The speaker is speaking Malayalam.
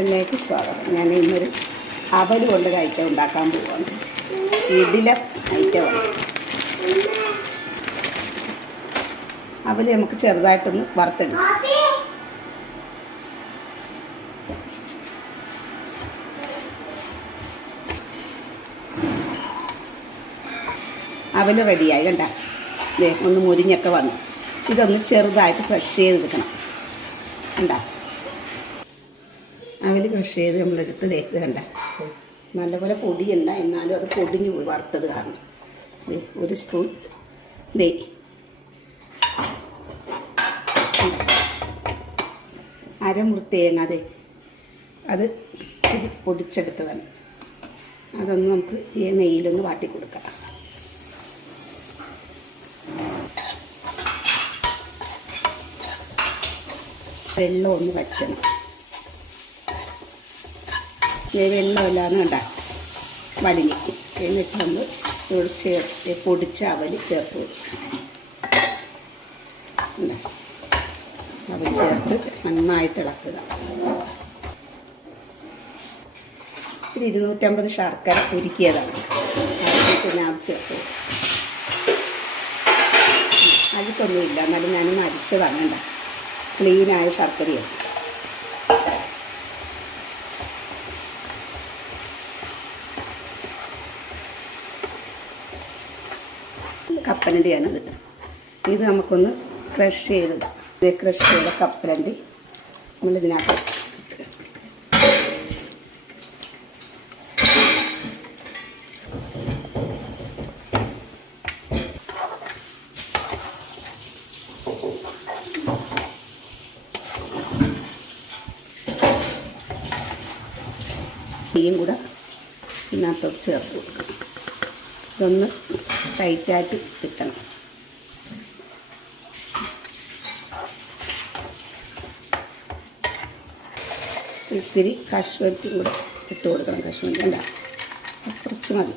ഇതിലേക്ക് സ്വാഗതം. ഞാൻ ഇന്നൊരു അവൽ കൊണ്ട് കഴിക്കാൻ ഉണ്ടാക്കാൻ പോവുകയാണ്. ഇഡിലെ ഐറ്റമാണ്. അവൽ നമുക്ക് ചെറുതായിട്ടൊന്ന് വറുത്തെടുക്കാം. അവൽ റെഡിയായി കണ്ട, ഒന്ന് മുരിഞ്ഞൊക്കെ വന്നു. ഇതൊന്ന് ചെറുതായിട്ട് ക്രഷ് ചെയ്തെടുക്കണം. കണ്ട, അവൽ ക്രഷ് ചെയ്ത് നമ്മളെടുത്ത് തേക്ക് കണ്ട, നല്ലപോലെ പൊടിയുണ്ട, എന്നാലും അത് പൊടിഞ്ഞു പോയി വറുത്തത് കാരണം. ഒരു സ്പൂൺ നെയ്യ്, അരമുറി തേങ്ങ, അത് ഇച്ചിരി പൊടിച്ചെടുത്തതാണ്. അതൊന്ന് നമുക്ക് ഈ നെയ്യിലൊന്ന് വാട്ടി കൊടുക്കാം. വെള്ളം ഒന്ന് വറ്റണം. വെള്ളമില്ലാന്ന് കണ്ട വടിഞ്ഞ് എന്നിട്ട് നമ്മൾ ഇവിടെ ചേർത്ത് പൊടിച്ച അവൽ ചേർത്ത് വെച്ചു. അവൽ ചേർത്ത് നന്നായിട്ട് ഇളക്കുക. ഒരു 250 ശർക്കര ഉരുക്കിയതാണ്. അതിലേക്ക് ഞാൻ ചേർത്ത് അഴുക്കൊന്നുമില്ല, എന്നാലും ഞാനൊന്ന് അരിച്ചതാണ്. കണ്ട, ക്ലീനായ ശർക്കരയാണ്. കപ്പലണ്ടിയാണിത്. ഇത് നമുക്കൊന്ന് ക്രഷ് ചെയ്തത്. ക്രഷ് ചെയ്ത കപ്പലണ്ടി നമ്മളിതിനകത്ത് നെയ്യും കൂടെ ഇതിനകത്തോട്ട് ചേർത്ത് കൊടുക്കണം. ഇതൊന്ന് ടൈറ്റായിട്ട് കിട്ടണം. ഇത്തിരി കശുവണ്ടി കൂടെ ഇട്ട് കൊടുക്കണം. കശുവണ്ടി ഉണ്ടാകും, കുറച്ച് മതി.